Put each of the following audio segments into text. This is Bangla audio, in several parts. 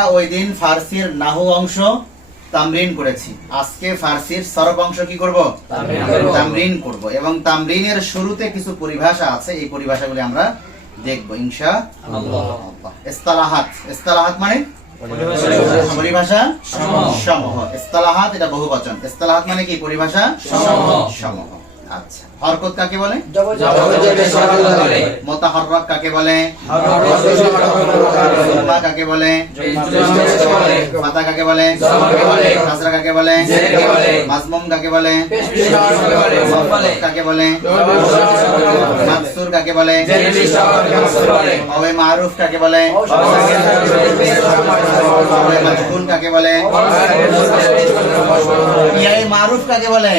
আমরা ওই দিন ফার্সির নাহু অংশ তামরিন করেছি। আজকে ফার্সির সরব অংশ কি করব? তামরিন করব। এবং তামরিনের শুরুতে কিছু পরিভাষা আছে, এই পরিভাষাগুলি আমরা দেখব ইনশাআল্লাহ। ইসতিলাহাত, ইসতিলাহাত মানে পরিভাষা সমূহ। ইসতিলাহাত এটা বহুবচন। ইসতিলাহাত মানে কি? পরিভাষা সমূহ। আচ্ছা, হরকত কাকে বলে? মুতাহাররাক কাকে বলে? জুমা কাকে বলে? ফাতা কাকে বলে? কাসরা কাকে বলে? মাজমুম কাকে বলে? মুফরদ কাকে বলে? মাকসুর কাকে বলে? ওয়ে মারুফ কাকে বলে? ওয়ে মাজহুল কাকে বলে? ইয়ায়ে মারুফ কাকে বলে?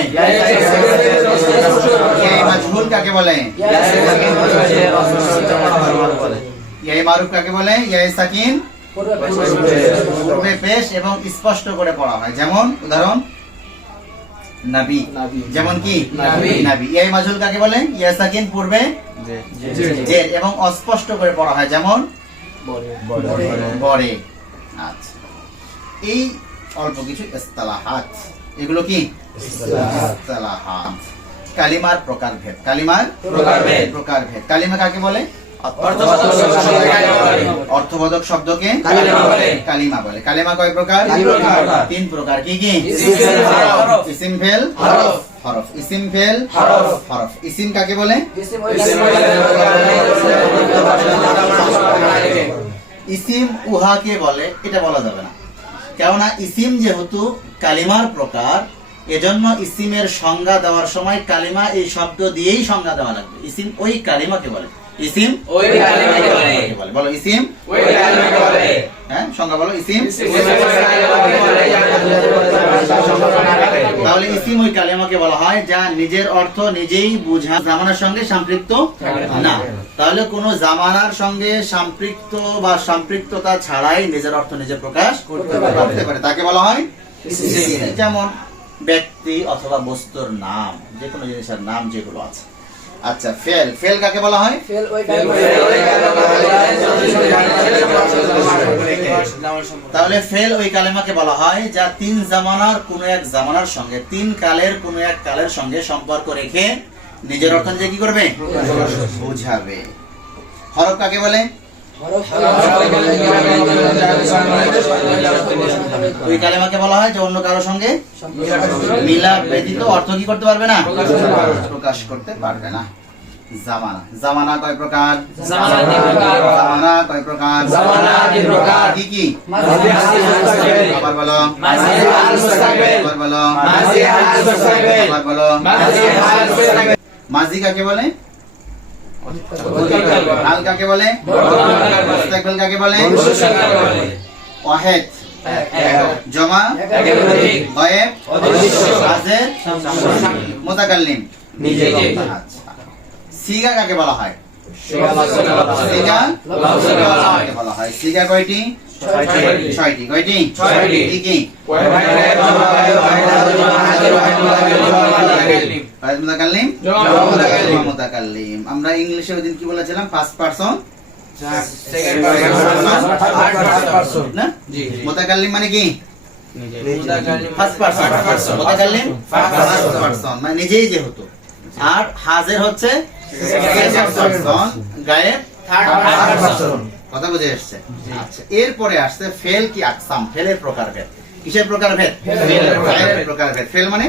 ইয়ায়ে মাজহুল কাকে বলে? ইয়ায়ে মারুফ কাকে বলে? ইয়ায়ে সাকিন পূর্বে পেশ এবং স্পষ্ট করে পড়া হয়। যেমন উদাহরণ নবী, যেমন কি নবী। ইয়ায়ে মাজহুল কাকে বলে? ইয়া সাকিন পূর্বে জের এবং অস্পষ্ট করে পড়া হয়। যেমন বরে। আচ্ছা, এই অল্প কিছু ইসতিলাহাত, এগুলো কি ইসতিলাহাত। কালিমার প্রকারভেদ, কালিমার প্রকারভেদ। কালিমা কাকে বলে? অর্থবোধক শব্দকে কালিমা বলে। কালিমা কয় প্রকার? তিন প্রকার। কি কি? ইসিম, ফেল, হরফ। ইসিম, ফেল, হরফ। ইসিম কাকে বলে? ইসিম উহাকে বলে এটা বলা যাবে না, কেননা ইসিম যেহেতু কালিমার প্রকার, এজন্য ইসিমের সংজ্ঞা দেওয়ার সময় কালিমা এই শব্দ দিয়েই সংজ্ঞা দেওয়া লাগবে। ইসিম ওই কালিমাকে বলে। ইসিম ওই কালিমাকে বলে। বলো ইসিম ওই কালিমাকে বলে। হ্যাঁ, সংজ্ঞা বলো। ইসিম। তাহলে ইসিম ওই কালিমাকে বলা হয় যা নিজের অর্থ নিজেই বুঝা, জামানার সঙ্গে সম্পৃক্ত না। তাহলে কোন জামানার সঙ্গে সম্পৃক্ত বা সম্পৃক্ততা ছাড়াই নিজের অর্থ নিজে প্রকাশ করতে পারে, তাকে বলা হয় ইসিম। যেমন ব্যক্তি অথবা বস্তুর নাম, যে কোনো জিনিসের নাম যেগুলো আছে। আচ্ছা, ফেল, ফেল কাকে বলা হয়? তাহলে ফেল ওই কালেমাকে বলা হয় যা তিন জামানার কোন এক জামানার সঙ্গে, তিন কালের কোন এক কালের সঙ্গে সম্পর্ক রেখে নিজের অর্থ যে কি করবে? বুঝাবে। হরফ কাকে বলে? ওই কালেমাকে বলা হয় যে অন্য কারোর সঙ্গে মিলাপ ব্যতীত অর্থ কি করতে পারবে না? প্রকাশ করতে পারবে না। জামানা, জামানা কয় প্রকার? জামানা কয় প্রকার? কি কি? আবার বলো, আবার বলো, আবার বলো। মাজি কাকে বলে? হাল কাকে বলে? মুস্তাকবিল কাকে বলে? ওয়াহিদ জমা, গায়েব, হাজির, মুতাকাল্লিম। আচ্ছা, সিগা কাকে বলা হয়? সিগা কাকে বলা হয়? সিগা কয়টি? ছয়টি। কয়টি? কি কি? মুতাকাল্লিম। আমরা ইংলিশে ওইদিন কি বলেছিলাম? ফার্স্ট পারসন, না? মুতাকাল্লিম মানে কি? First person. মুতাকাল্লিম ফার্স্ট পারসন মানে নিজেই যেহেতু। আর হাজির হচ্ছে সেকেন্ড পারসন, গায়েব থার্ড পারসন। কথা বুঝে আসছে? আচ্ছা, এরপরে আসছে ফেল কি আকসাম, ফেলের প্রকারভেদ। কিসের প্রকারভেদ? ফেলের প্রকারভেদ। ফেল মানে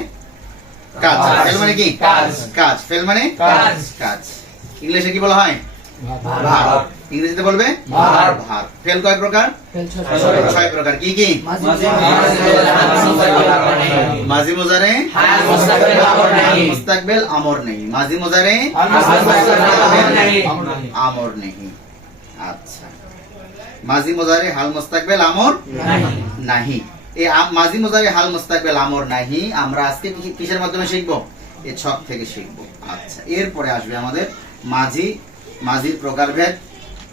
কাজ। ফেল মানে কি? কাজ। ফেল মানে কাজ। ইংলিশে কি বলা হয়? ভার্ব। ইংরেজিতে বলবে ভার্ব। ফেল কয় প্রকার? ছয় প্রকার। কি কি? মাজি মুজারে, মুস্তাকবিল, আমর নেই। মাজি মুজারে, আমর নেই। আচ্ছা, মাজি মুজারে, হাল, মুস্তাকবিল, আমর নাহি। এই মাজি মুজারে, হাল, মুস্তাকবিল, আমর নাহি আমরা আজকে কিসের মাধ্যমে শিখবো? এই ছক থেকে শিখবো। আচ্ছা, এরপরে আসবে আমাদের মাজি, মাজির প্রকারভেদ,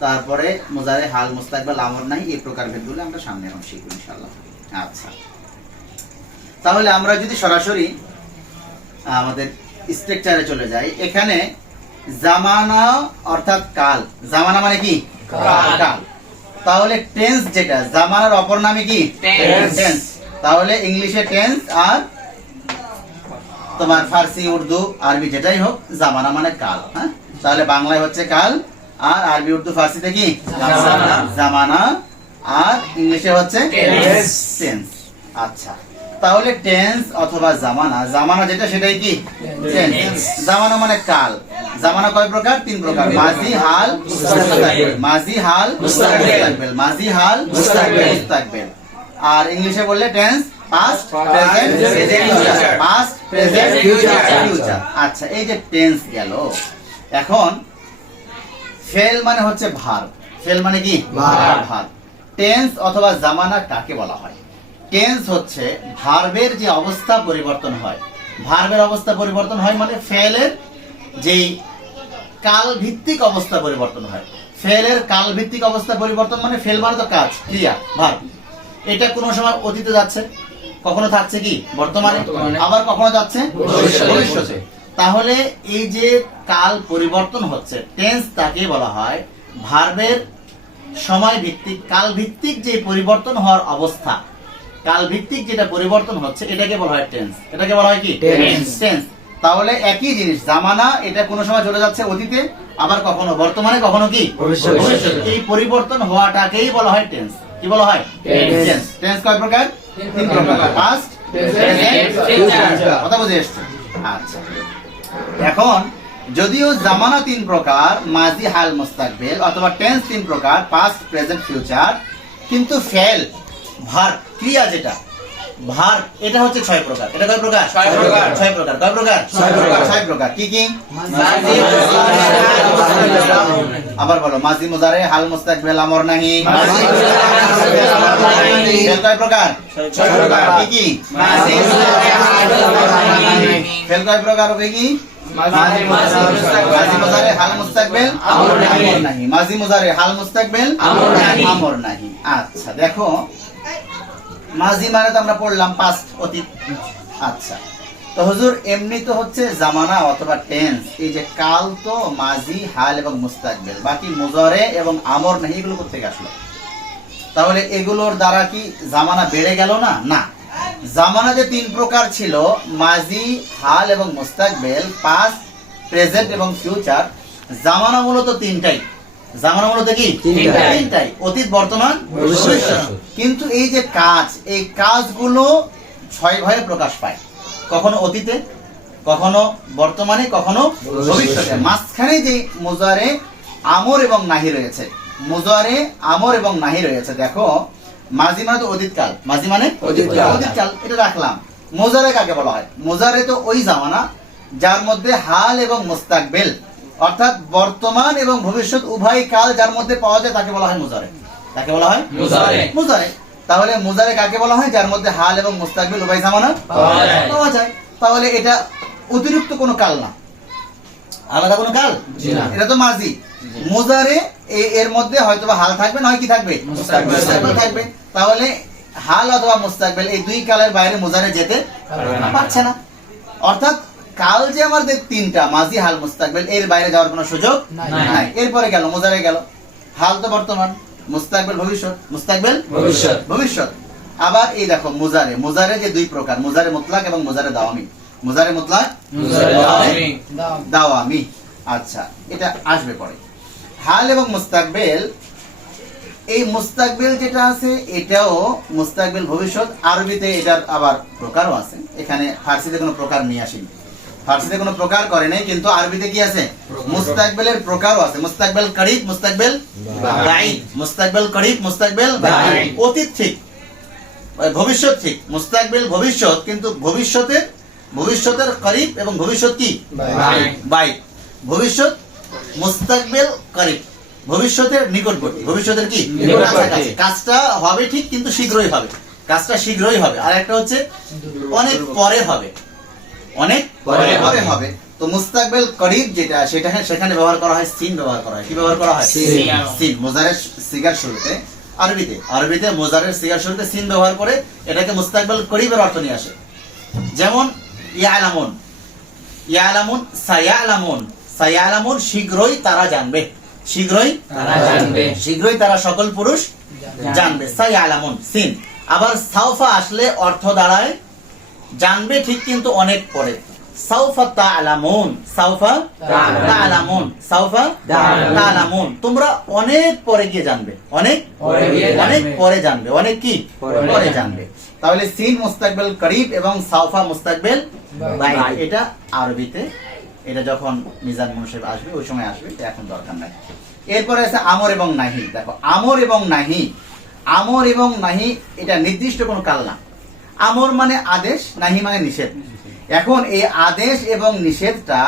তারপরে মুজারে, হাল, মুস্তাকবিল, আমর নাহি। এই প্রকারভেদগুলো আমরা সামনে এখন শিখব ইনশাআল্লাহ। আচ্ছা, তাহলে আমরা যদি সরাসরি আমাদের স্ট্রাকচারে চলে যাই, এখানে জামানা অর্থাৎ কাল। জামানা মানে কি? কাল। তাহলে টেন্স যেটা জামানার অপর নামে কি টেন্স। তাহলে ইংলিশে টেন্স আর তোমার ফার্সি উর্দু আরবি যেটাই হোক জামানা মানে কাল। হ্যাঁ, তাহলে বাংলায় হচ্ছে কাল, আর আরবি উর্দু ফার্সিতে কি জামানা, আর ইংলিশে হচ্ছে টেন্স। আচ্ছা, তাহলে টেন্স অথবা জামানা, জামানা যেটা সেটাই কি টেন্স। জামানা মানে কাল। জামানা কয় প্রকার? 3 প্রকার, মাজি, হাল, মুস্তাকবিল। মাজি, হাল, মুস্তাকবিল। মাজি, হাল, মুস্তাকবিল। আর ইংলিশে বললে tense past, present, future. Past, present, future. আচ্ছা, এই যে টেন্স গেল, এখন ফেল মানে হচ্ছে ভার্ব। ফেল মানে কি ভার্ব। টেন্স অথবা জামানা কাকে বলা হয়? টেন্স হচ্ছে ভার্বের যে অবস্থা পরিবর্তন হয়। ভার্বের অবস্থা পরিবর্তন হয় মানে ফেলের যেই কাল ভিত্তিক অবস্থা পরিবর্তন হয়। ফেলের কাল ভিত্তিক অবস্থা পরিবর্তন মানে ফেল মানে তো কাজ, ক্রিয়া, ভার্ব। এটা কোনো সময় অতীতে যাচ্ছে, কখনো থাকছে কি বর্তমানে, আবার কখনো যাচ্ছে ভবিষ্যতে। তাহলে এই যে কাল পরিবর্তন হচ্ছে, টেন্স তাকে বলা হয় ভার্বের সময় ভিত্তিক কাল ভিত্তিক যে পরিবর্তন হওয়ার অবস্থা, কাল ভিত্তিক যেটা পরিবর্তন হচ্ছে এটাকে বলা হয় টেন্স। এটাকে বলা হয় কি টেন্স। তাহলে একই জিনিস, জামানা এটা কোনো সময় চলে যাচ্ছে অতীতে, আবার কখনো বর্তমানে, কখনো কি ভবিষ্যতে। এই পরিবর্তন হওয়াটাকেই বলা হয় টেন্স। কি বলা হয়? টেন্স। টেন্স কয় প্রকার? 3 প্রকার, পাস্ট, প্রেজেন্ট, ফিউচার। কথা বুঝে এসেছে? আচ্ছা, এখন যদিও জামানা 3 প্রকার, মাজি, হাল, মুস্তাকবিল, অথবা টেন্স 3 প্রকার, পাস্ট, প্রেজেন্ট, ফিউচার, কিন্তু ফেল ভার্ব ক্রিয়া যেটা ভার্ব এটা হচ্ছে 6 প্রকার। এটা কয় প্রকার? 6 প্রকার। 6 প্রকার। কয় প্রকার? 6 প্রকার। 6 প্রকার। কি কি? মাজি, আবার বলো, মাজি, মুজারে, হাল, মুস্তাকবিল, আমর, নাহি। মাজি, মুজারে, হাল, মুস্তাকবিল, আমর, নাহি। ফেল কয় প্রকার? 6 প্রকার। কি কি? মাজি, মুজারে, হাল, মুস্তাকবিল। ফেল কয় প্রকার? ওকে কি? মাজি, মুজারে, হাল, মুস্তাকবিল, আমর, নাহি। মাজি, মুজারে, হাল, মুস্তাকবিল, আমর, নাহি। আচ্ছা, দেখো, মাজি মানে তো আমরা পড়লাম পাস্ট, অতীত। আচ্ছা, তো হুজুর এমনি তো হচ্ছে জামানা অথবা টেন্স, এই যে কাল তো মাজি, হাল এবং মুস্তাকবিল, বাকি মুজারে এবং আমর নাহি এগুলো কোথা থেকে আসলো? তাহলে এগুলোর দ্বারা কি জামানা বেড়ে গেল না? না। জামানা যে 3 প্রকার ছিল, মাজি, হাল এবং মুস্তাকবিল, পাস্ট, প্রেজেন্ট এবং ফিউচার, জামানা মূলত 3টাই। জামানা মূলত কি 3টাই, অতীত, বর্তমান, ভবিষ্যৎ। কিন্তু এই যে কাজ, এই কাজগুলো 6 ভাবে প্রকাশ পায়, কখনো অতীতে, কখনো বর্তমানে, কখনো ভবিষ্যতে। মাঝখানে যে মুজারে, আমর এবং নাহি রয়েছে, মুজারে, আমর এবং নাহি রয়েছে। দেখো, মাজি মানে তো অতীতকাল, মাজি মানে অতীতকাল, এটা রাখলাম। মুজারে কাকে বলা হয়? মুজারে তো ওই জামানা যার মধ্যে হাল এবং মুস্তাকবিল, অর্থাৎ বর্তমান এবং ভবিষ্যৎ উভয় কাল যার মধ্যে পাওয়া যায় তাকে বলা হয় মুজারে। তাকে বলা হয় মুজারে। তাহলে মুজারে কাকে বলা হয়? যার মধ্যে হাল এবং মুস্তাকবিল উভয় জামানা পাওয়া যায়। তাহলে এটা অতিরিক্ত কোনো কাল না, আলাদা কোনো কাল না, এটা তো মাজি। মুজারে এর মধ্যে হয়তোবা হাল থাকবে, নয় কি থাকবে? মুস্তাকবিল থাকবে। তাহলে হাল অথবা মুস্তাকবিল এই 2 কালের বাইরে মুজারে যেতে পারছে না। অর্থাৎ কাল যে আমাদের 3টা, মাজি, হাল, মুস্তাকবিল, এর বাইরে যাওয়ার কোনো সুযোগ নাই। এরপরে গেল মুজারে, গেল হাল তো বর্তমান, মুস্তাকবিল ভবিষ্যৎ, মুস্তাকবিল ভবিষ্যৎ। আবার এই দেখো মুজারে, মুজারে যে 2 প্রকার, মুজারে মুতলাক এবং মুজারে দাওয়ামি। মুজারে মুতলাক, দাওয়ামি। আচ্ছা, এটা আসবে পরে। হাল এবং মুস্তাকবিল, এই মুস্তাকবিল যেটা আছে এটাও মুস্তাকবিল ভবিষ্যৎ। আরবিতে এটার আবার প্রকারও আছে, এখানে ফার্সিতে কোনো প্রকার নিয়ে আসেনি, ফার্সিতে কোনো প্রকার করে নাই, কিন্তু আরবিতে কি আছে? মুস্তাকবিলের প্রকারও আছে। মুস্তাকবিল করিব, মুস্তাকবিল বাঈদ। মুস্তাকবিল করিব, মুস্তাকবিল বাঈদ। অতীত ঠিক, ভবিষ্যৎ ঠিক। মুস্তাকবিল ভবিষ্যৎ, কিন্তু ভবিষ্যতের করিব এবং ভবিষ্যৎ কি বাঈদ। ভবিষ্যৎ মুস্তাকবিল করিব, ভবিষ্যতের নিকটবর্তী, ভবিষ্যতের কি কাছাকাছি। কাজটা হবে ঠিক, কিন্তু শীঘ্রই হবে, কাজটা শীঘ্রই হবে। আর একটা হচ্ছে অনেক পরে হবে, অনেক পরে হবে। তো মুস্তাকবিল করিব যেটা, সেটা সেখানে ব্যবহার করা হয় সিন, ব্যবহার করা হয় কি ব্যবহার করা হয়? সিন। মুজারের সিগার শুরুতে, আরবিতে মুজারের সিগার শুরুতে সিন ব্যবহার করে এটাকে মুস্তাকবিল করিবের অর্থ নিয়ে আসে। যেমন ইয়ালামুন, ইয়ালামুন, সায়ালামুন, সায়ালামুন শীঘ্রই তারা জানবে, শীঘ্রই তারা জানবে। শীঘ্রই তারা সকল পুরুষ জানবে। সায়ালামুন সিন। আবার সাউফা আসলে অর্থ দাঁড়ায় জানবে ঠিক, কিন্তু অনেক পরে। সাউফা তা'লামুন, সাউফা তা'লামুন, সাউফা তা'লামুন, তোমরা অনেক পরে গিয়ে জানবে, অনেক পরে গিয়ে জানবে। অনেক পরে জানবে, অনেক কি পরে পরে জানবে। তাহলে সিন মুস্তাকবিল করিব এবং সাউফা মুস্তাকবিল বাইদ, বাইদ। এটা আরবিতে, এটা যখন মিজান মুনসিব আসবে ওই সময় আসবে, এটা এখন দরকার নাই। এরপরে আছে আমর এবং নাহি। দেখো আমর এবং নাহি, আমর এবং নাহি এটা নির্দিষ্ট কোনো কাল না। আমর মানে আদেশ, নাহি মানে নিষেধ। এখন এই আদেশ এবং নিষেধটা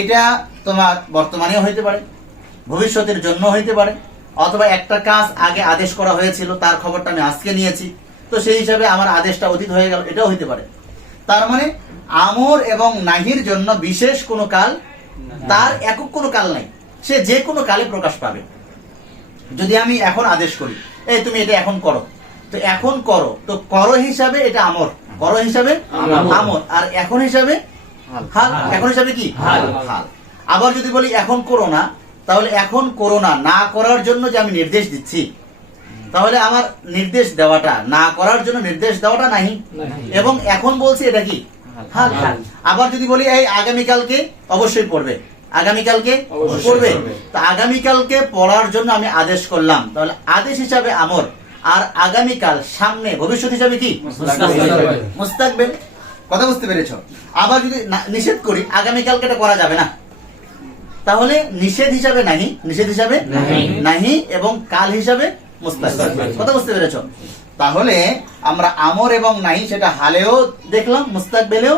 এটা তোমার বর্তমানেও হইতে পারে, ভবিষ্যতের জন্য হইতে পারে, অথবা একটা কাজ আগে আদেশ করা হয়েছিল তার খবরটা আমি আজকে নিয়েছি, তো সেই হিসাবে আমার আদেশটা অতীত হয়ে গেল, এটাও হইতে পারে। তার মানে আমর এবং নাহির জন্য বিশেষ কোনো কাল, তার একক কোনো কাল নাই, সে যে কোনো কালে প্রকাশ পাবে। যদি আমি এখন আদেশ করি, এই তুমি এটা এখন করো, তো এখন করো, তো করো হিসাবে এটা আমর, করো হিসাবে আমর, আর এখন হিসাবে হাল, এখন হিসাবে কি হাল। হাল। আবার যদি বলি এখন করো না, তাহলে এখন করো না, না করার জন্য যে আমি নির্দেশ দিচ্ছি, তাহলে আমার নির্দেশ দেওয়াটা, না করার জন্য নির্দেশ দেওয়াটা নাহি, এবং এখন বলছি এটা কি হাল। আবার যদি বলি এই আগামীকালকে অবশ্যই পড়বে, আগামীকালকে অবশ্যই পড়বে, পড়বে। তো আগামীকালকে পড়ার জন্য আমি আদেশ করলাম, তাহলে আদেশ হিসাবে আমর, আর আগামীকাল সামনে ভবিষ্যৎ হিসাবে কি মুস্তাকবিল। কথা বুঝতে পেরেছো? আবার যদি নিষেধ করি, আগামীকালকে এটা করা যাবে না, তাহলে নিষেধ হিসাবে নাহি, নিষেধ হিসাবে নাহি। নাহি, এবং কাল হিসাবে মুস্তাকবিল। কথা বুঝতে পেরেছো? তাহলে আমরা আমর এবং নাহি সেটা হালেও দেখলাম, মুস্তাকবিলেও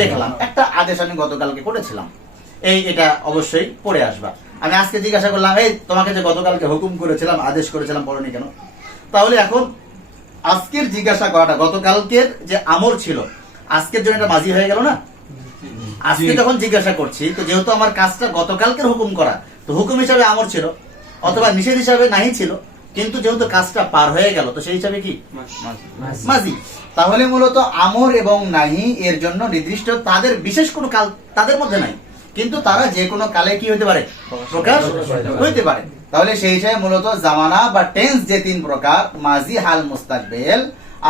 দেখলাম। একটা আদেশ আমি গতকালকে করেছিলাম, এটা অবশ্যই পড়ে আসবা। আমি আজকে জিজ্ঞাসা করলাম, এই তোমাকে যে গতকালকে হুকুম করেছিলাম, আদেশ করেছিলাম, পড়নি কেন? তাহলে এখন আজকের জিজ্ঞাসা করাটা, গতকালকের যে আমর ছিল আজকের জন্য এটা মাঝি হয়ে গেল না? আজকে যখন জিজ্ঞাসা করছি, তো যেহেতু আমার কাজটা গতকালকের হুকুম করা, তো হুকুম হিসাবে আমর ছিল, অথবা নিষেধ হিসাবে নাহি ছিল, কিন্তু যেহেতু কাজটা পার হয়ে গেল, তো সেই হিসাবে কি মাঝি। তাহলে মূলত আমর এবং নাহি এর জন্য নির্দিষ্ট তাদের বিশেষ কোনো কাল তাদের মধ্যে নাই, কিন্তু তারা যে কোনো কালে কি হইতে পারে, প্রকাশ হইতে পারে। তাহলে সেই হিসাবে মূলত জামানা বা টেন্স যে তিন প্রকার, মাজি, হাল, মুস্তাকবিল,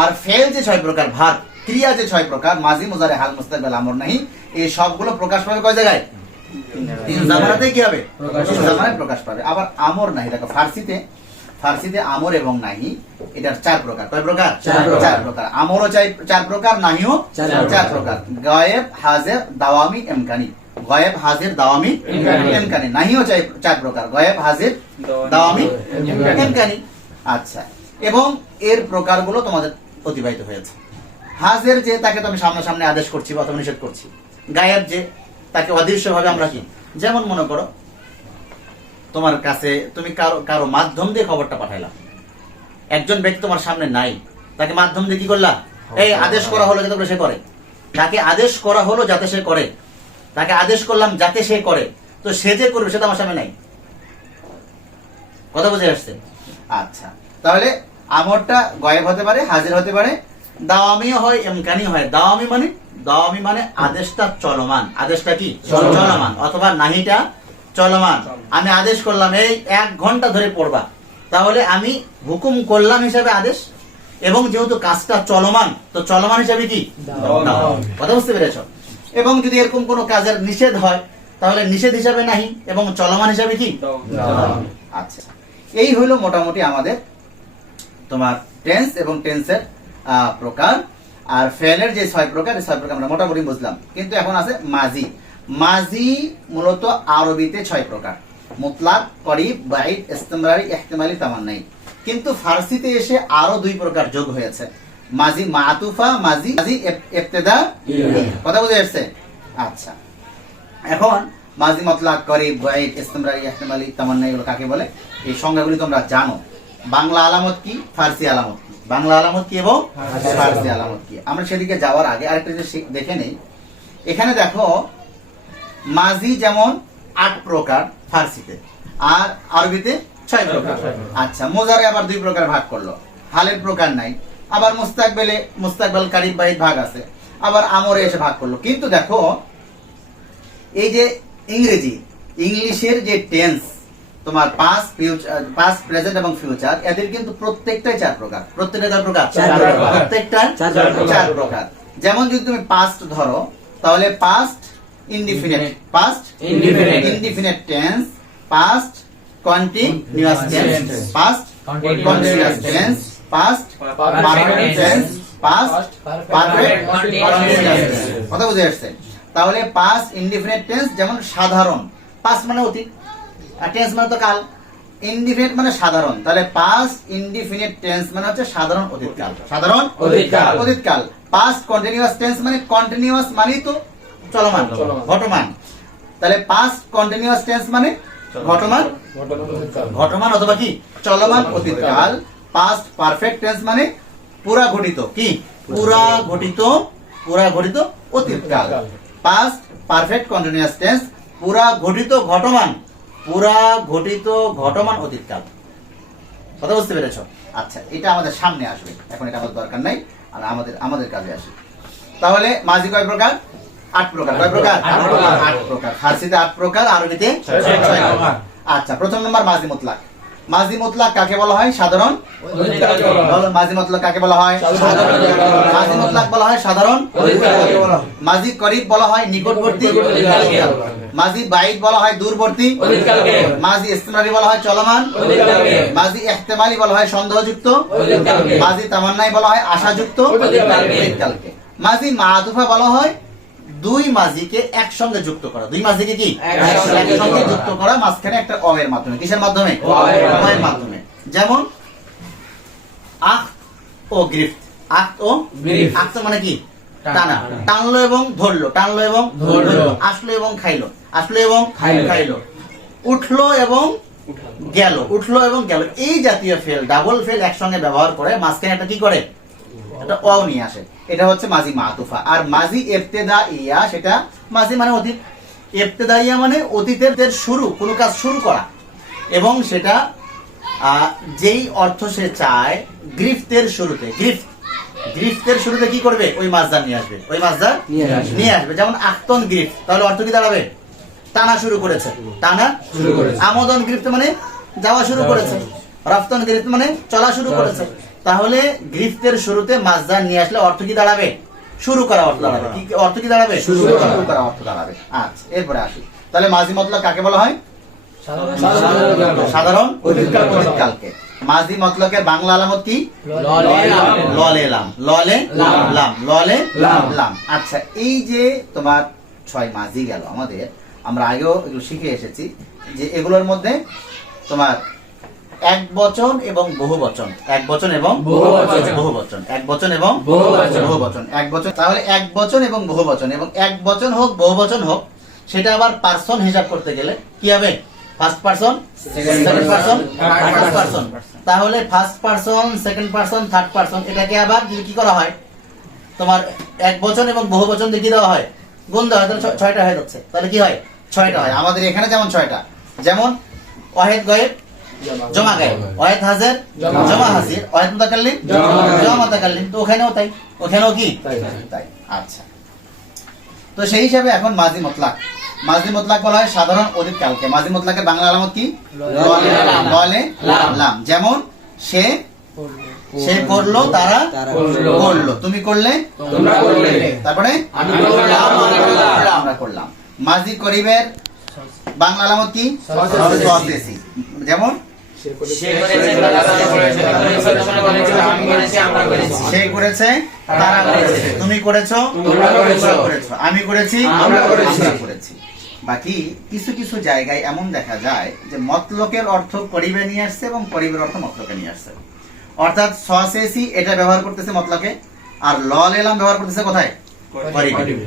আর ফেল যে 6 প্রকার, ভার্ব ক্রিয়া যে 6 প্রকার, মাজি, মুজারে, হাল, মুস্তাকবিল, আমর, নাহি, এই সবগুলো প্রকাশ পাবে কয় জায়গায়? তিন জামানাতে কি হবে? তিন জামানায় প্রকাশ পাবে। আবার আমর নাহি, দেখো ফার্সিতে আমর এবং নাহি এটার 4 প্রকার। কয় প্রকার? 4 প্রকার। আমরও 4 প্রকার, নাহিও 4 প্রকার। গায়েব, হাজির, দাওয়ামি, ইমকানি। গায়েব, হাজির, দাওয়ামি, ইমকানি। নাহিও 4 প্রকার, গায়েব, হাজির, দাওয়ামি, ইমকানি। আচ্ছা, এবং এর প্রকারগুলো তোমাদের অতিবাহিত হয়েছে। হাজির যে, তাকে তো আমি সামনাসামনি আদেশ করছি বা নিষেধ করছি। গায়েব যে, তাকে অদৃশ্যভাবে আমরা কি, যেমন মনে করো তোমার কাছে তুমি কারো মাধ্যম দিয়ে খবরটা পাঠাইলাম, একজন ব্যক্তি তোমার সামনে নাই, তাকে মাধ্যম দিয়ে কি করলা, এই আদেশ করা হলো যাতে সে করে, তাকে আদেশ করা হলো যাতে সে করে, তাকে আদেশ করলাম যাতে সে করে, তো সে যে করবে সেটা আমার সামনে নাই। কথা বুঝে আসছে? আচ্ছা, তাহলে আমরটা গায়েব হতে পারে, হাজির হতে পারে, দাওয়ামিও হয়, ইমকানি হয়। দাওয়ামি মানে আদেশটা চলমান, আদেশটা কি চলমান, অথবা নাহিটা চলমান। আমি আদেশ করলাম এই 1 ঘন্টা ধরে পড়বা, তাহলে আমি হুকুম করলাম হিসাবে আদেশ, এবং যেহেতু কাজটা চলমান, তো চলমান হিসাবে কি দাওয়ামি। কথা বুঝতে পেরেছ? এবং যদি এরকম কোনো কাজের নিষেধ হয়, তাহলে নিষেধ হিসাবে নাহি, এবং চলমান হিসাবে কি দাওয়ামি। আচ্ছা, এই হলো মোটামুটি আমাদের তোমার টেন্স এবং টেন্সের প্রকার। আর ফেলের যে 6 প্রকার, এই 6 প্রকার আমরা মোটামুটি বুঝলাম। কিন্তু এখন আছে মাজি। মাজি মূলত আরবিতে 6 প্রকার, মুতলাক, করিব, বাইদ, ইস্তিমরারি, ইহতিমালি, তামান্নাই। কিন্তু ফার্সিতে এসে আরো 2 প্রকার যোগ হয়েছে, মাজি মাতুফা, মাজি ইবতিদা। কথা বুঝে আসছে? আচ্ছা, এখন মাজি, মুতলাক, করিব, বাইদ, ইস্তিমরারি, ইহতিমালি, তামান্নাই এগুলো কাকে বলে, এই সংজ্ঞাগুলি তোমরা জানো। বাংলা আলামত কি, ফার্সি আলামত কি, বাংলা আলামত কি এবং ফার্সি আলামত কি। আমরা সেদিকে যাওয়ার আগে আরেকটা জিনিস দেখে নেই। এখানে দেখো মাজি যেমন 8 প্রকার ফার্সিতে, আর আরবিতে 6 প্রকার। আচ্ছা, মুজারে আবার 2 প্রকার ভাগ করলো, হালের প্রকার নাই। আবার মুস্তাকবিল, কারিব, বাইদ ভাগ আছে, আবার আমরে এসে ভাগ করলো। কিন্তু দেখো এই যে ইংলিশের যে টেন্স, তোমার পাস্ট প্রেজেন্ট এবং ফিউচার, এদের কিন্তু প্রত্যেকটাই চার প্রকার। প্রত্যেকটা চার প্রকার, প্রত্যেকটা চার প্রকার। যেমন যদি তুমি পাস্ট ধরো তাহলে past indefinite, past indefinite tense, past continuous tense, past continuous tense, past perfect tense, past perfect continuous tense. কথা বুঝে আসছে? তাহলে পাস্ট ইনডিফিনিট টেন্স যেমন সাধারণ, পাস্ট মানে অতীত আর টেন্স মানে তো কাল, ইনডিফিনিট মানে সাধারণ। তাহলে পাস্ট ইনডিফিনিট টেন্স মানে হচ্ছে সাধারণ অতীতকাল, সাধারণ অতীতকাল। পাস্ট কন্টিনিউয়াস টেন্স মানে কন্টিনিউয়াস মানেই তো চলমান, ঘটমান। তাহলে পাস্ট কন্টিনিউয়াস টেন্স মানে ঘটমান, ঘটমান অথবা কি চলমান অতীতকাল। পাস্ট পারফেক্ট টেন্স মানে পুরা ঘটিত, কি পুরা ঘটিত অতীতকাল। পাস্ট পারফেক্ট কন্টিনিউয়াস টেন্স পুরা ঘটিত ঘটমান অতীতকাল। কথা বুঝতে পেরেছো? আচ্ছা, এটা আমাদের সামনে আসবে, এখন এটা আমাদের দরকার নাই, আর আমাদের কাজে আসে। তাহলে মাঝি কয় প্রকার? 8 প্রকার। কয় প্রকার? 8 প্রকার। ফার্সিতে 8 প্রকার, আরবিতে 6 প্রকার। আচ্ছা, প্রথম নম্বর মাঝি মুতলাক। মাঝি মুতলাক কাকে বলা হয়? সাধারণ। মাঝি মুতলাক কাকে বলা হয়? মাঝি মুতলাক বলা হয় সাধারণ। মাঝি করিব বলা হয় নিকটবর্তী। মাঝি বাইদ বলা হয় দূরবর্তী। মাঝি ইস্তেমরারি বলা হয় চলমান। মাঝি ইহতিমালি বলা হয় সন্দেহযুক্ত। মাঝি তামান্নাই বলা হয় আশাযুক্ত। মাঝি মাতুফা বলা হয় দুই মাঝিকে একসঙ্গে যুক্ত করা। দুই মাঝিকে কি একসঙ্গে যুক্ত করা, মাঝখানে একটা অ এর মাধ্যমে। কিসের মাধ্যমে? অ এর মাধ্যমে। যেমন আখ ও গ্রিফট। আখ ও গ্রিফট। আখ মানে কি? টানা, টানলো এবং ধরলো, টানলো এবং ধরলো। আসলো এবং খাইলো, আসলো এবং খাইলো। উঠলো এবং গেল, উঠলো এবং গেল। এই জাতীয় ফেল, ডাবল ফেল একসঙ্গে ব্যবহার করে মাঝখানে একটা কি করে? এটা অ নিয়ে আসে। এটা হচ্ছে মাঝি মাতুফা। আর মাঝি ইবতেদাইয়া, সেটা মাঝি মানে অতীত। ইবতেদাইয়া মানে অতীতের শুরু, কোনো কাজ শুরু করা, এবং সেটা যেই অর্থ সে চায় গ্রিফতের শুরুতে, গ্রিফতের শুরুতে কি করবে? ওই মাছদার নিয়ে আসবে, ওই মাছদার নিয়ে আসবে। যেমন আখতন গ্রিফ, তাহলে অর্থ কি দাঁড়াবে? টানা শুরু করেছে, টানা শুরু করেছে। আমদন গ্রিফট মানে যাওয়া শুরু করেছে। রফতন গ্রিফট মানে চলা শুরু করেছে। তাহলে গ্রিফটের শুরুতে মাছদার নিয়ে আসলে অর্থ কি দাঁড়াবে? শুরু করা অর্থ দাঁড়াবে। কি অর্থ কি দাঁড়াবে? শুরু করা অর্থ দাঁড়াবে। আচ্ছা, এরপরে আসি। তাহলে মাঝি মতলব কাকে বলা হয়? সাধারণ অতীতকালকে। মাঝি মতলবের বাংলা আলামত কি? ললে লাম, ললে লাম, ললে লাম। আচ্ছা, এই যে তোমার 6 মাঝি গেল আমাদের, আমরা আগেও এগুলো শিখে এসেছি যে এগুলোর মধ্যে তোমার এক বচন এবং বহু বচন, এক বচন এবং বহু বচন, এক বচন এবং বহু বচন, এক বচন। তাহলে এক বচন এবং বহু বচন, এবং এক বচন হোক বহু বচন হোক, সেটা আবার পার্সন হিসাব করতে গেলে কি হবে? First person, second person, third person. তাহলে first person, second person, third person, এটাকে আবার কি করা হয়? তোমার এক বচন এবং বহু বচন দিয়ে কি দেওয়া হয়? গুণ দেওয়া হয়। তাহলে 6টা হয়ে যাচ্ছে। তাহলে কি হয়? 6টা হয়। আমাদের এখানে যেমন 6টা, যেমন ওয়াহিদ গায়েব জমা গায়েব, ওয়াহিদ হাজির জমা হাজির, ওয়াহিদ মুতাকাল্লিম জমা মুতাকাল্লিম। তো ওখানেও তাই, ওখানেও কি তাই। আচ্ছা, তো সেই হিসাবে এখন মাঝি মুতলাক। মাঝি মুতলাক বলা হয় সাধারণ অতীতকালকে। মাঝি মুতলাকের বাংলা আলামত কি? ললে লাম। যেমন সে করলো, তারা করলো, তুমি করলে, তারপরে আমরা করলাম। মাঝি করিবের বাংলা আলামত কি? যেমন সে করেছে, তারা করেছে, তুমি করেছো, আমি করেছি, আমরা করেছি। বাকি কিছু কিছু জায়গায় এমন দেখা যায় যে মতলকের অর্থ করিবে নিয়ে আসছে এবং করিবের অর্থ মতলকে নিয়ে আসছে। অর্থাৎ সসেসি এটা ব্যবহার করতেছে মতলকে, আর লল এলাম ব্যবহার করতেছে কোথায়? করিবে।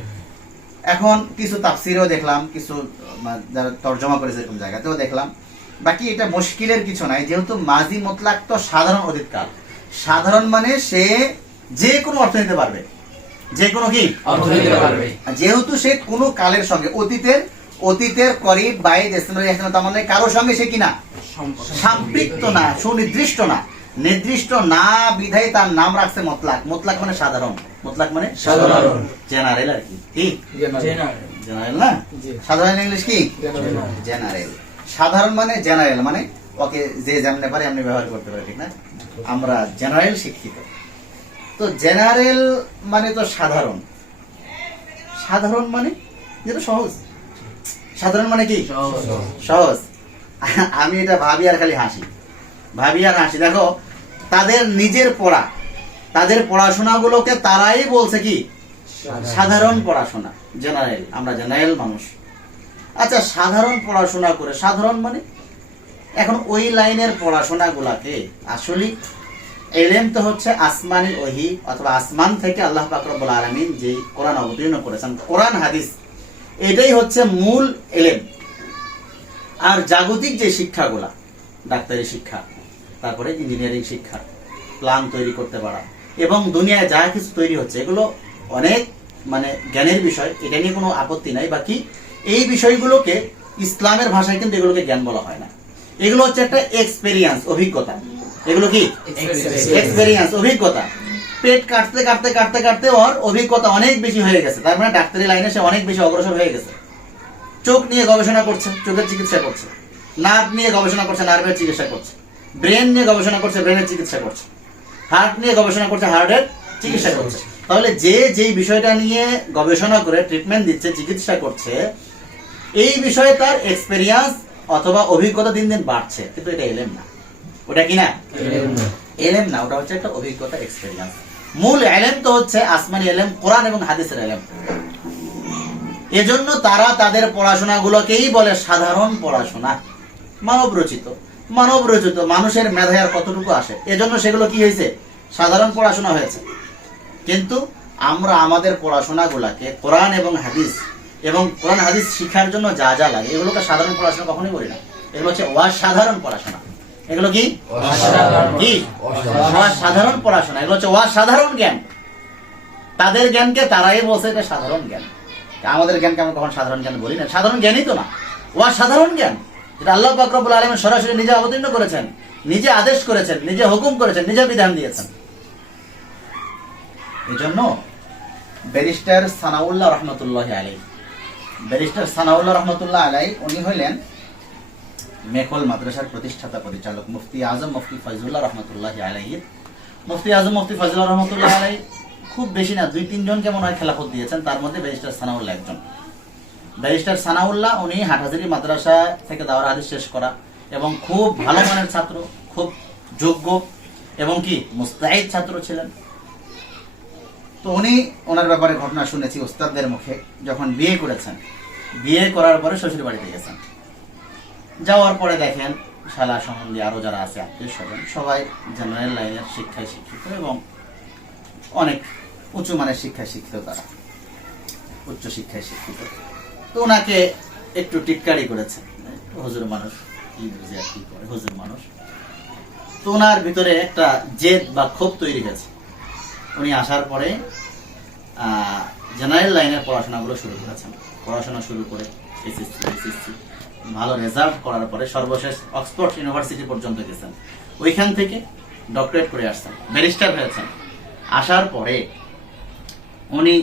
এখন কিছু তাফসিরও দেখলাম, কিছু যারা তরজমা করেছে এরকম জায়গাতেও দেখলাম। বাকি এটা মুশকিলের কিছু নাই, যেহেতু মাঝি মুতলাক তো সাধারণ অতীতকাল। সাধারণ মানে সে যে কোনো অর্থ নিতে পারবে, যে কোনো কি অর্থ নিতে পারবে। যেহেতু সে কোনো কালের সঙ্গে, অতীতের করিব, বাইদ, ইসতিমরার, ইহতিমাল, তামান্না কারোর সঙ্গে সে কিনা সম্পৃক্ত না, সুনির্দিষ্ট না, নির্দিষ্ট না বিধায় তার নাম রাখছে মুতলাক। মুতলাক মানে সাধারণ, মুতলাক মানে সাধারণ, জেনারেল আর কি। কি জেনারেল না? সাধারণ ইংলিশ কি? জেনারেল। সাধারণ মানে জেনারেল, মানে ওকে যে যেমনে পারে এমনি ব্যবহার করতে পারে, ঠিক না? আমরা জেনারেল শিক্ষিত। তো জেনারেল মানে তো সাধারণ, সাধারণ মানে যেটা সহজ। সাধারণ মানে কি? সহজ। আমি এটা ভাবি আর খালি হাসি, ভাবি আর হাসি। দেখো তাদের নিজের পড়া, তাদের পড়াশোনাগুলোকে তারাই বলছে কি সাধারণ পড়াশোনা, জেনারেল। আমরা জেনারেল মানুষ। আচ্ছা, সাধারণ পড়াশোনা করে, সাধারণ মানে এখন ওই লাইনের পড়াশোনাগুলাকে আসলে এলেম তো হচ্ছে আসমানি ওহী অথবা আসমান থেকে আল্লাহ পাক রব্বুল আলামিন যে কোরআন অবতীর্ণ করেছেন, কোরআন হাদিস, এটাই হচ্ছে মূল এলেম। আর জাগতিক যে শিক্ষাগুলা, ডাক্তারি শিক্ষা, তারপরে ইঞ্জিনিয়ারিং শিক্ষা, প্ল্যান তৈরি করতে পারা এবং দুনিয়ায় যা কিছু তৈরি হচ্ছে, এগুলো অনেক মানে জ্ঞানের বিষয়, এটা নিয়ে কোনো আপত্তি নাই। বাকি এই বিষয়গুলোকে ইসলামের ভাষায় কিন্তু এগুলোকে জ্ঞান বলা হয় না, এগুলো হচ্ছে একটা এক্সপেরিয়েন্স, অভিজ্ঞতা। এগুলো কি এক্সপেরিয়েন্স, অভিজ্ঞতা। পেট কাটতে কাটতে কাটতে কাটতে ওর অভিজ্ঞতা অনেক বেশি হয়ে গেছে, তার মানে ডাক্তারি লাইনে সে অনেক বেশি অগ্রসর হয়ে গেছে। চোখ নিয়ে গবেষণা করছে, চোখের চিকিৎসা করছে। নার্ভ নিয়ে গবেষণা করছে, নার্ভের চিকিৎসা করছে। ব্রেন নিয়ে গবেষণা করছে, ব্রেনের চিকিৎসা করছে। হার্ট নিয়ে গবেষণা করছে, হার্টের চিকিৎসা করছে। তাহলে যে যেই বিষয়টা নিয়ে গবেষণা করে ট্রিটমেন্ট দিচ্ছে, চিকিৎসা করছে, এই বিষয়ে তার এক্সপেরিয়েন্স অথবা অভিজ্ঞতা দিন দিন বাড়ছে, কিন্তু এটা এলেম না। ওটা কি না? এলেম না, ওটা হচ্ছে একটা অভিজ্ঞতা, এক্সপেরিয়েন্স। মূল এলেম তো হচ্ছে আসমানি এলেম, কোরআন এবং হাদিসের এলেম। এজন্য তারা তাদের পড়াশোনাগুলোকেই বলে সাধারণ পড়াশোনা, মানব রচিত। মানব রচিত মানুষের মেধায় আর কতটুকু আসে, এজন্য সেগুলো কি হয়েছে? সাধারণ পড়াশোনা হয়েছে। কিন্তু আমরা আমাদের পড়াশোনাগুলাকে কোরআন এবং হাদিস এবং কোরআন হাদিস শিক্ষার জন্য যা যা লাগে, এগুলোকে সাধারণ পড়াশোনা কখনোই বলি না। এগুলো হচ্ছে অসাধারণ পড়াশোনা। এগুলো কি? অসাধারণ পড়াশোনা। এগুলো হচ্ছে অসাধারণ জ্ঞান। তাদের জ্ঞানকে তারাই বলছে এটা সাধারণ জ্ঞান। আমাদের জ্ঞানকে আমরা কখন সাধারণ জ্ঞান বলি না। সাধারণ জ্ঞানই তো না, অসাধারণ জ্ঞান, যেটা আল্লাহ পাক রব্বুল আলামিন সরাসরি নিজে অবতীর্ণ করেছেন, নিজে আদেশ করেছেন, নিজে হুকুম করেছেন, নিজে বিধান দিয়েছেন। এই জন্য ব্যারিস্টার সানাউল্লাহ রহমতুল্লাহ আলাইহি, ব্যারিস্টার সানাউল্লাহ রহমতুল্লাহ আলাইহি উনি হইলেন মেকল মাদ্রাসার প্রতিষ্ঠাতা পরিচালক মুফতি আজম মুফতি ফয়জুল্লাহ রহমতুল্লাহ আলাইহি। মুফতি আজম মুফতি ফয়জুল্লাহ রহমতুল্লাহ আলাইহি খুব বেশি না, 2-3 জনকে মনে হয় খেলাফত দিয়েছেন, তার মধ্যে ব্যারিস্টার সানাউল্লাহ একজন। ব্যারিস্টার সানাউল্লাহ উনি হাটহাজারী মাদ্রাসা থেকে দাওরা হাদিস শেষ করা এবং খুব ভালো মানের ছাত্র, খুব যোগ্য এবং কি মুস্তাহিদ ছাত্র ছিলেন। তো উনি ওনার ব্যাপারে ঘটনা শুনেছি ওস্তাদদের মুখে, যখন বিয়ে করেছেন, বিয়ে করার পরে শ্বশুর বাড়িতে গেছেন। যাওয়ার পরে দেখেন শালা সম্বন্ধে আরো যারা আছে আত্মীয় স্বজন সবাই জেনারেল লাইনের শিক্ষায় শিক্ষিত এবং অনেক উঁচু মানের শিক্ষায় শিক্ষিত, তারা উচ্চ শিক্ষায় শিক্ষিত। তো ওনাকে একটু টিটকারি করেছে, হুজুর মানুষ কি বুঝে আর কি করে, হুজুর মানুষ। তো ওনার ভিতরে একটা জেদ বা ক্ষোভ তৈরি হয়েছে। উনি আসার পরে জেনারেল লাইনের পড়াশোনাগুলো শুরু করেছেন। পড়াশোনা শুরু করে এসএসসি ভালো রেজাল্ট করার পরে সর্বশেষ অক্সফোর্ড ইউনিভার্সিটি পর্যন্ত গেছেন। ওইখান থেকে ডক্টরেট করে আসছেন, ব্যারিস্টার হয়েছেন। আসার পরে উনি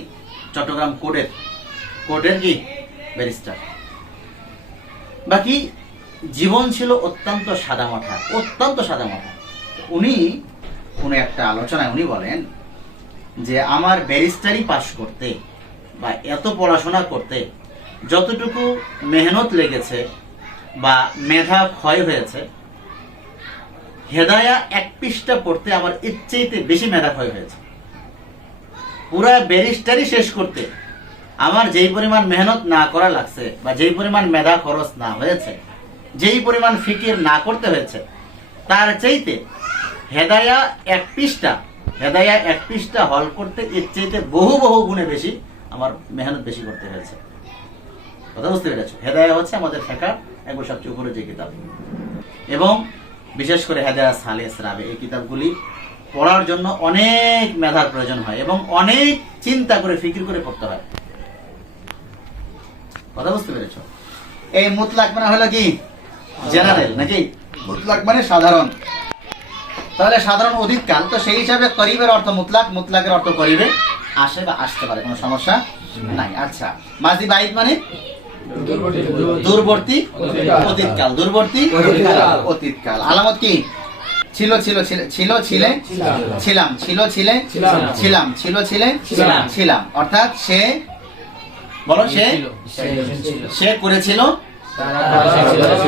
চট্টগ্রাম কোর্টের কি ব্যারিস্টার। বাকি জীবন ছিল অত্যন্ত সাদামাঠা, অত্যন্ত সাদামাঠা। উনি কোনো একটা আলোচনায় উনি বলেন যে আমার ব্যারিস্টারি পাস করতে বা এত পড়াশোনা করতে যতটুকু মেহনত লেগেছে বা মেধা ক্ষয় হয়েছে, হেদায়া 1 পৃষ্ঠা পড়তে আমার এর চাইতে বেশি মেধা ক্ষয় হয়েছে। পুরা ব্যারিস্টারি শেষ করতে আমার যেই পরিমাণ মেহনত না করা লাগছে বা যেই পরিমাণ মেধা খরচ না হয়েছে, যেই পরিমাণ ফিকির না করতে হয়েছে, তার চাইতে হেদায়া 1 পৃষ্ঠা হল করতে এর চাইতে বহু বহু গুণে বেশি আমার মেহনত বেশি করতে হয়েছে। কথা বুঝতে পেরেছো? হেদায়া হচ্ছে আমাদের ফিকহ একবার সবচেয়ে উপরে যে কিতাব, এবং বিশেষ করে হেদায়া সালেস রাবে, এই কিতাবগুলি পড়ার জন্য অনেক মেধার প্রয়োজন হয় এবং অনেক চিন্তা করে ফিকির করে পড়তে হয়। কথা বুঝতে পেরেছো? এই মুতলাক মানে হলো কি জেনারেল, নাকি মুতলাক মানে সাধারণ। তাহলে সাধারণ অধিককাল, তো সেই হিসাবে করিবের অর্থ মুতলাক, মুতলাকের অর্থ করিবে আসে বা আসতে পারে, কোনো সমস্যা নাই। আচ্ছা, মাজি বাইদ মানে দূরবর্তী অতীতকাল, দূরবর্তী অতীতকাল। আলামত কি? ছিল ছিল ছিল ছিলে ছিলাম, ছিল ছিলে ছিলাম, ছিল ছিলে ছিলাম। অর্থাৎ সে, বলো, সে করেছিল,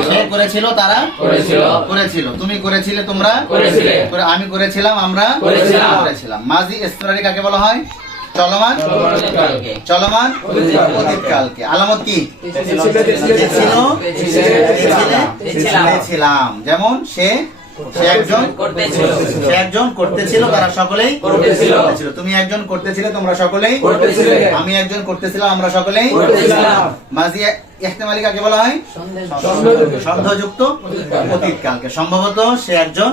সে করেছিল, তারা করেছিল, তুমি করেছিলে, তোমরা আমি করেছিলাম, আমরা করেছিলাম। মাজি ইসতিমরারি কাকে বলা হয়? চলমান চলমান অতীতকালকে। আলামত কি? ছিলাম। যেমন সে একজন করতেছিল, তারা সকলেই করতেছিল। তুমি একজন করতেছিলে, তোমরা সকলেই করতেছিলে। আমি একজন করতেছিলাম, আমরা সকলেই করতেছিলাম। মাজি ইহতিমালি কাকে বলা হয়? সন্দেহযুক্ত অতীতকালকে। সম্ভবত সে একজন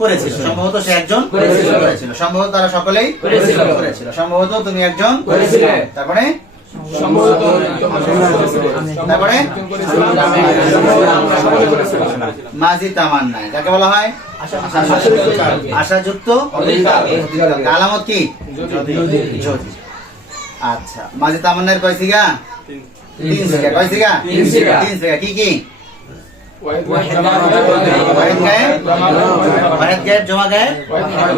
করেছিল, সম্ভবত সে একজন করেছিল, সম্ভবত তারা সকলেই করেছিল, সম্ভবত তুমি একজন করেছিলে। তারপরে মাজি তামান্না যাকে বলা হয়? আশাযুক্ত অতীতকাল। আলামত কি? যদি। আচ্ছা, মাজি তামান্নার কয় সিগা? 3 সিগা। কয় সিগা? 3 সিগা। কি কি? ওয়াহিদ গায়েব, জমা গায়েব,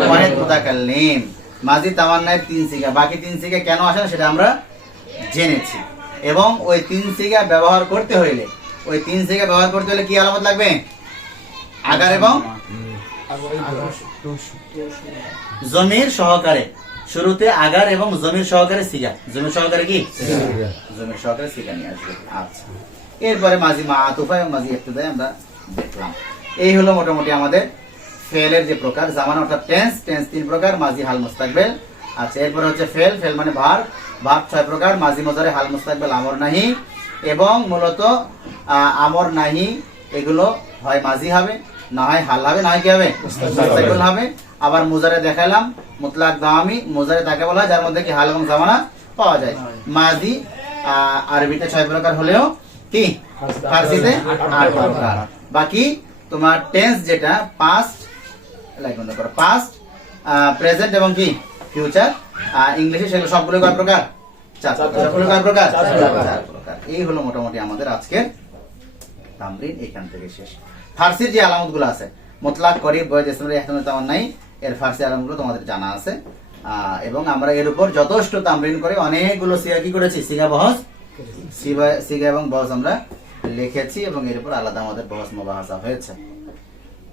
ওয়াহিদ মুতাকাল্লিম। মাজি তামান্নায় 3 সিগা। বাকি 3 সিগা কেন আসে না সেটা আমরা জেনেছি। এবং ওই 3 সিগা ব্যবহার করতে হইলে, ওই 3 সিগা ব্যবহার করতে হলে কি আলামত লাগবে? আগার এবং জমির সহকারে। শুরুতে আগার এবং জমির সহকারে সিগা। জমির সহকারে কি? জমির সহকারে সিগা নিয়ে আসবে। আচ্ছা, এরপরে মাজি মাআতুফা এবং মাজি ইবতিদাই আমরা দেখলাম। এই হলো মোটামুটি আমাদের ফেলের যে প্রকার। জামানা অর্থাৎ টেন্স 3 প্রকার, মাজি, হাল, মুস্তাকবিল। আচ্ছা, এরপর হচ্ছে ফেল মানে ভার্ব 6 প্রকার, মাজি, মুজারি, হাল, মুস্তাকবিল, আমর, নাহি। এবং মূলত আমর, নাহি এগুলো হয় মাজি হবে, না হয় হাল হবে, না হয় কি হবে? মুস্তাকবিল হবে। আবার মুজারে দেখালাম, মুতলাক দাওয়ামি। মুজারে তাকে বলা হয় যার মধ্যে কি হাল এবং জামানা পাওয়া যায়। মাজি আরবিতে 6 প্রকার হলেও কি ফার্সিতে 8 প্রকার। বাকি তোমার টেন্স যেটা পাস্ট, পাস্ট, প্রেজেন্ট এবং কি ফিউচার, ইংলিশে সেগুলো সবগুলো কয় প্রকার? 4 প্রকার। সবগুলো কয় প্রকার? 4 প্রকার। এই হলো মোটামুটি আমাদের আজকের তামরিন। এখান থেকে শেষ। ফার্সির যে আলামতগুলো আছে, মুতলাক, করিব, বৈদ, ইসতিমরারি, ইহতিমালি, তামান্নাই, এর ফার্সি আলামতগুলো তোমাদের জানা আছে। এবং আমরা এর উপর যথেষ্ট তামরিন করে অনেকগুলো সিগা কি করেছি? সিগা বহস, সিগা এবং বহস আমরা লিখেছি এবং এর উপর আলাদা আমাদের বহস মুবাহাসা হয়েছে।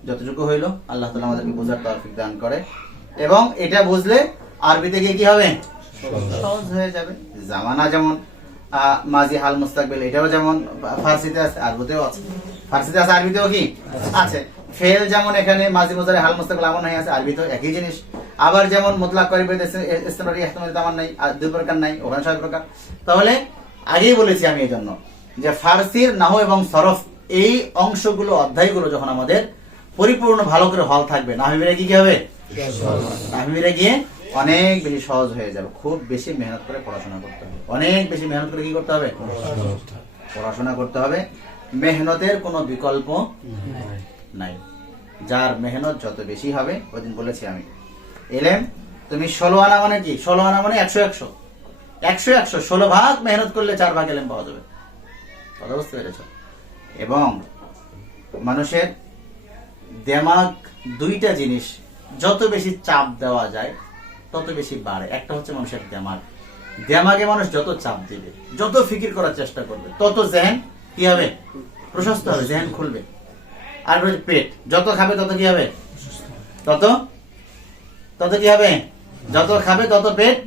যতটুকু হইলো আল্লাহ তাআলা আমাদেরকে বোঝার তৌফিক দান করে। এবং এটা বুঝলে আরবিতে গিয়ে কি হবে? সহজ হয়ে যাবে। জামানা যেমন মাজি, হাল, মুস্তাকবিল, এটাও যেমন ফার্সিতে আছে, আরবিতেও আছে। ফার্সিতে আছে, আরবিতেও কি আছে। ফেল যেমন এখানে মাজি, মুজারি, হাল, মুস্তাকবিল, আমর, নাহি আছে, আরবিতেও একই জিনিস। আবার যেমন মুতলাক, করিব, ইসতিমরারি, ইহতিমালি, তামান্নাই 2 প্রকার নাই, ওখানে 6 প্রকার। তাহলে আগেই বলেছি আমি এই জন্য যে ফার্সির নাহু এবং সরফ এই অংশগুলো, অধ্যায়গুলো যখন আমাদের পরিপূর্ণ ভালো করে হল থাকবে, নাহবিরে কি হবে? নাহবিরে গিয়ে অনেক বেশি সহজ হয়ে যাবে। খুব বেশি মেহনত করে পড়াশোনা করতে হবে, অনেক বেশি মেহনত করে কি করতে হবে? পড়াশোনা করতে হবে। মেহনতের কোনো বিকল্প নাই। যার মেহনত যত বেশি হবে, ওইদিন বলেছি আমি, এলেম তুমি 16 আনা মানে কি? 16 আনা মানে 100 16 ভাগ মেহনত করলে 4 ভাগ এলেম পাওয়া যাবে। কথা বুঝতে পেরেছ? এবং মানুষের দেমাগ 2টা জিনিস যত বেশি চাপ দেওয়া যায় তত বেশি বাড়ে। একটা হচ্ছে মানুষের দেমাগ। দেমাগে মানুষ যত চাপ দিবে, যত ফিকির করার চেষ্টা করবে, তত জেহেন কি হবে? প্রশস্ত হবে, জেহেন খুলবে। আর পেট যত খাবে তত কি হবে? তত কি হবে? যত খাবে তত পেট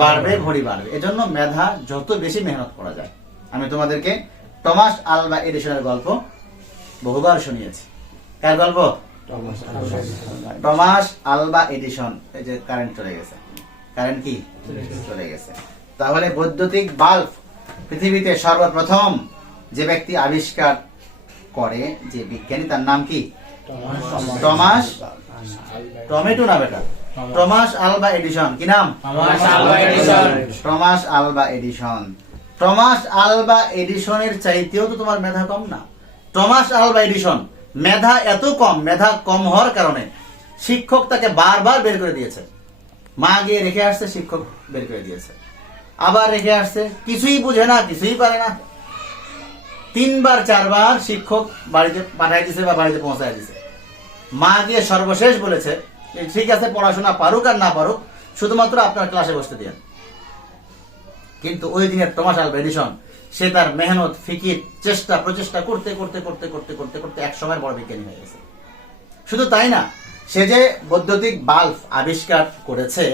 বাড়বে, ভরি বাড়বে। এজন্য মেধা যত বেশি মেহনত করা যায়। আমি তোমাদেরকে টমাস আলভা এডিসনের গল্প বহুবার শুনিয়েছি। কার গল্প? Thomas Alva Edison. এই যে কারেন্ট চলে গেছে, কারেন্ট কি চলে গেছে। তাহলে বৈদ্যুতিক বাল্ব পৃথিবীতে সর্বপ্রথম যে ব্যক্তি আবিষ্কার করে, যে বিজ্ঞানী, তার নাম কি? টমাস, টমেটো না বেটা, টমাস আলভা এডিসন। কি নাম? Thomas Alva Edison. Thomas Alva এডিসনের চাইতেও তো তোমার মেধা কম না। টমাস আলভা এডিসন মেধা এত কম, মেধা কম হওয়ার কারণে শিক্ষক তাকে বারবার বের করে দিয়েছে। মা গিয়ে রেখে আসছে, শিক্ষক বের করে দিয়েছে। আবার রেখে আসছে, কিছুই বুঝে না, কিছুই পারে না, 3বার 4বার শিক্ষক বাড়িতে পাঠাই দিছে বা বাড়িতে পৌঁছায় দিছে। মা গিয়ে সর্বশেষ বলেছে ঠিক আছে, পড়াশোনা পারুক আর না পারুক, শুধুমাত্র আপনার ক্লাসে বসতে দিন। কিন্তু ওই দিনের টমাস আলভা এডিসন সে তার মেহনত, ফিকির, চেষ্টা প্রচেষ্টা করতে করতে করতে করতে করতে করতে এক সময় বড় বিজ্ঞানী হয়ে গেছে। শুধু তাই না, সে যে বৈদ্যুতিক বাল্ব আবিষ্কার করেছে,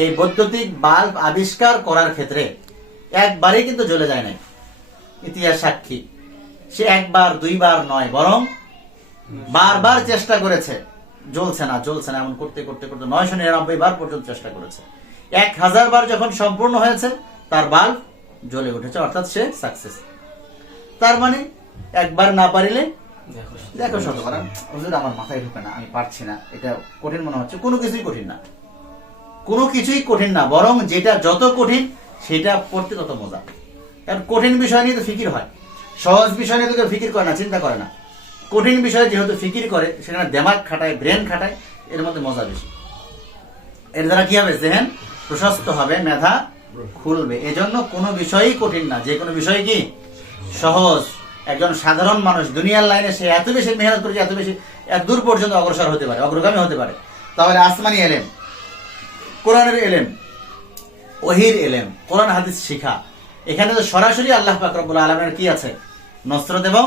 এই বৈদ্যুতিক বাল্ব আবিষ্কার করার ক্ষেত্রে একবারই কিন্তু জ্বলে যায় নাই। ইতিহাস সাক্ষী, সে একবার দুইবার নয়, বরং বারবার চেষ্টা করেছে, জ্বলছে না জ্বলছে না, এমন করতে করতে করতে 999 বার পর্যন্ত চেষ্টা করেছে। 1000 বার যখন সম্পূর্ণ হয়েছে তার বাল্ব জ্বলে উঠেছে, অর্থাৎ সে সাকসেস। তার মানে একবার না পারিলে দেখো শতবার। হুজুর আমার মাথায় ঢুকে না, আমি পারছি না, এটা কঠিন মনে হচ্ছে। কোনো কিছুই কঠিন না, কোনো কিছুই কঠিন না, বরং যেটা যত কঠিন সেটা পড়তে তত মজা। কারণ কঠিন বিষয় নিয়ে তো ফিকির হয়, সহজ বিষয় নিয়ে তো কেউ ফিকির করে না, চিন্তা করে না। কঠিন বিষয়ে যেহেতু ফিকির করে, সেখানে দিমাগ খাটায়, ব্রেন খাটায়, এর মধ্যে মজা বেশি। এর দ্বারা কি হবে? জেহেন প্রশস্ত হবে, মেধা খুলবে। এজন্য কোনো বিষয়ই কঠিন না, যে কোনো বিষয় কি সহজ। একজন সাধারণ মানুষ দুনিয়ার লাইনে সে এত বেশি মেহনত করেছে, এত বেশি এত দূর পর্যন্ত অগ্রসর হতে পারে, অগ্রগামী হতে পারে। তাহলে আসমানি এলেম, কোরআনের এলেম, ওহির এলেম, কোরআন হাদিস শিখা, এখানে তো সরাসরি আল্লাহ পাক রব্বুল আলামিনের কি আছে? নসরত এবং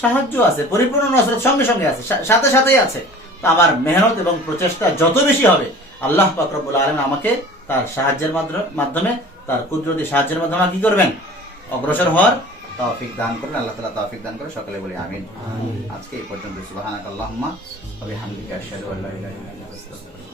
সাহায্য আছে, পরিপূর্ণ নসরত সঙ্গে সঙ্গে আছে, সাথে সাথেই আছে। তো আমার মেহনত এবং প্রচেষ্টা যত বেশি হবে, আল্লাহ পাক রব্বুল আলামিন আমাকে তার সাহায্যের মাধ্যমে, তার কুদরতি সাহায্যের মাধ্যমে কি করবেন? অগ্রসর হওয়ার তৌফিক দান করবেন। আল্লাহ তাআলা তৌফিক দান করে, সকলে বলি আমিন। আজকে এই পর্যন্ত। সুবহানাকাল্লাহুম্মা ওয়া বিহামদিকা আশহাদু আল্লা ইলাহা ইল্লা আনতা আস্তাগফিরুকা।